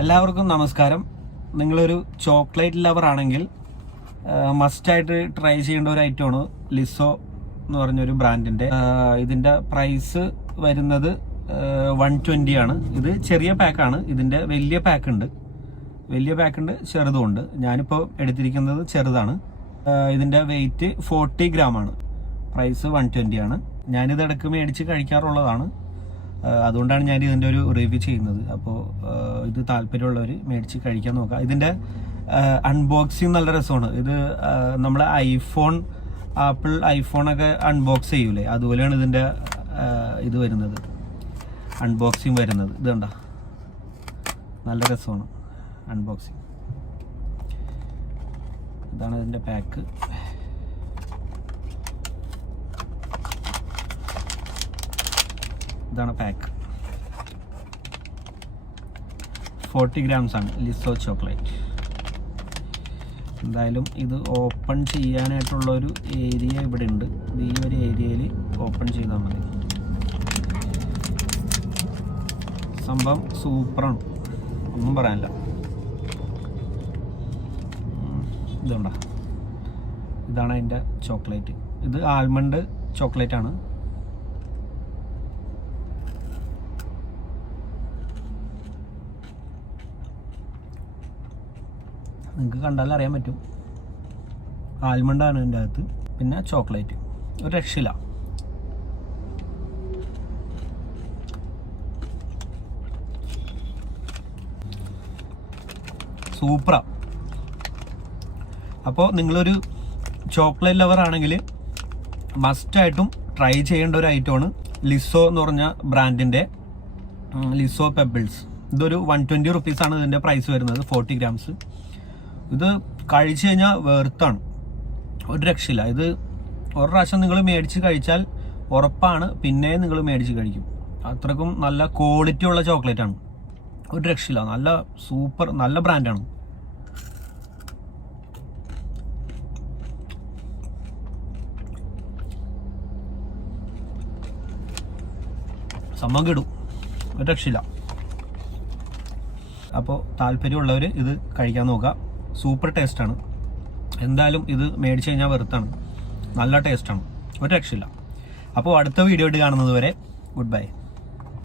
എല്ലാവർക്കും നമസ്കാരം. നിങ്ങളൊരു ചോക്ലേറ്റ് ലവർ ആണെങ്കിൽ മസ്റ്റായിട്ട് ട്രൈ ചെയ്യേണ്ട ഒരു ഐറ്റമാണ് ലിസോ എന്ന് പറഞ്ഞൊരു ബ്രാൻഡിൻ്റെ. ഇതിൻ്റെ പ്രൈസ് വരുന്നത് 120 ആണ്. ഇത് ചെറിയ പാക്കാണ്. ഇതിൻ്റെ വലിയ പാക്കുണ്ട്, ചെറുതുമുണ്ട്. ഞാനിപ്പോൾ എടുത്തിരിക്കുന്നത് ചെറുതാണ്. ഇതിൻ്റെ വെയിറ്റ് 40 ഗ്രാമാണ്. പ്രൈസ് 120 ആണ്. ഞാനിത് ഇടയ്ക്ക് മേടിച്ച് കഴിക്കാറുള്ളതാണ്. അതുകൊണ്ടാണ് ഞാൻ ഇതിൻ്റെ ഒരു റിവ്യൂ ചെയ്യുന്നത്. അപ്പോൾ ഇത് താല്പര്യമുള്ളവർ മേടിച്ച് കഴിക്കാൻ നോക്കുക. ഇതിൻ്റെ അൺബോക്സിങ് നല്ല രസമാണ്. ഇത് നമ്മൾ ആപ്പിൾ ഐഫോണൊക്കെ അൺബോക്സ് ചെയ്യൂലേ, അതുപോലെയാണ് ഇതിൻ്റെ ഇത് വരുന്നത്, അൺബോക്സിങ് വരുന്നത്. ഇത് കണ്ട, നല്ല രസമാണ് അൺബോക്സിങ്. ഇതാണ് ഇതിൻ്റെ പാക്ക്. ഇതാണ് പാക്ക്. 40 ഗ്രാംസ് ആണ് ലിസോ ചോക്ലേറ്റ്. എന്തായാലും ഇത് ഓപ്പൺ ചെയ്യാനായിട്ടുള്ളൊരു ഏരിയ ഇവിടെ ഉണ്ട്. ഈ ഒരു ഏരിയയിൽ ഓപ്പൺ ചെയ്താൽ മതി. സംഭവം സൂപ്പറാണ്, ഒന്നും പറയാനില്ല. ഇതുണ്ടോ, ഇതാണ് അതിൻ്റെ ചോക്ലേറ്റ്. ഇത് ആൽമണ്ട് ചോക്ലേറ്റ് ആണ്. നിങ്ങൾക്ക് കണ്ടാൽ അറിയാൻ പറ്റും, ആൽമണ്ടാണ് ഇതിൻ്റെ അകത്ത്. പിന്നെ ചോക്ലേറ്റ് ഒരു രക്ഷയില്ല. സൂപ്പറാ. അപ്പോൾ നിങ്ങളൊരു ചോക്ലേറ്റ് ലവർ ആണെങ്കിൽ മസ്റ്റായിട്ടും ട്രൈ ചെയ്യേണ്ട ഒരു ഐറ്റമാണ് ലിസോ എന്ന് പറഞ്ഞ ബ്രാൻഡിൻ്റെ ലിസോ പെബിൾസ്. ഇതൊരു 120 റുപ്പീസാണ് ഇതിൻ്റെ പ്രൈസ് വരുന്നത്, 40 ഗ്രാംസ്. ഇത് കഴിച്ചു കഴിഞ്ഞാൽ വെർത്താണ്, ഒരു രക്ഷയില്ല. ഇത് ഒരു പ്രാവശ്യം നിങ്ങൾ മേടിച്ച് കഴിച്ചാൽ ഉറപ്പാണ് പിന്നെ നിങ്ങൾ മേടിച്ച് കഴിക്കും. അത്രക്കും നല്ല ക്വാളിറ്റി ഉള്ള ചോക്ലേറ്റ് ആണ്, ഒരു രക്ഷയില്ല. നല്ല സൂപ്പർ, നല്ല ബ്രാൻഡാണ്. സംഭവം കിടും, ഒരു രക്ഷയില്ല. അപ്പോൾ താല്പര്യമുള്ളവർ ഇത് കഴിക്കാൻ നോക്കുക. സൂപ്പർ ടേസ്റ്റാണ്. എന്തായാലും ഇത് മേടിച്ച് കഴിഞ്ഞാൽ വെറുത്താണ്, നല്ല ടേസ്റ്റാണ്, ഒരു രക്ഷയില്ല. അപ്പോൾ അടുത്ത വീഡിയോ ആയിട്ട് കാണുന്നത് വരെ ഗുഡ് ബൈ.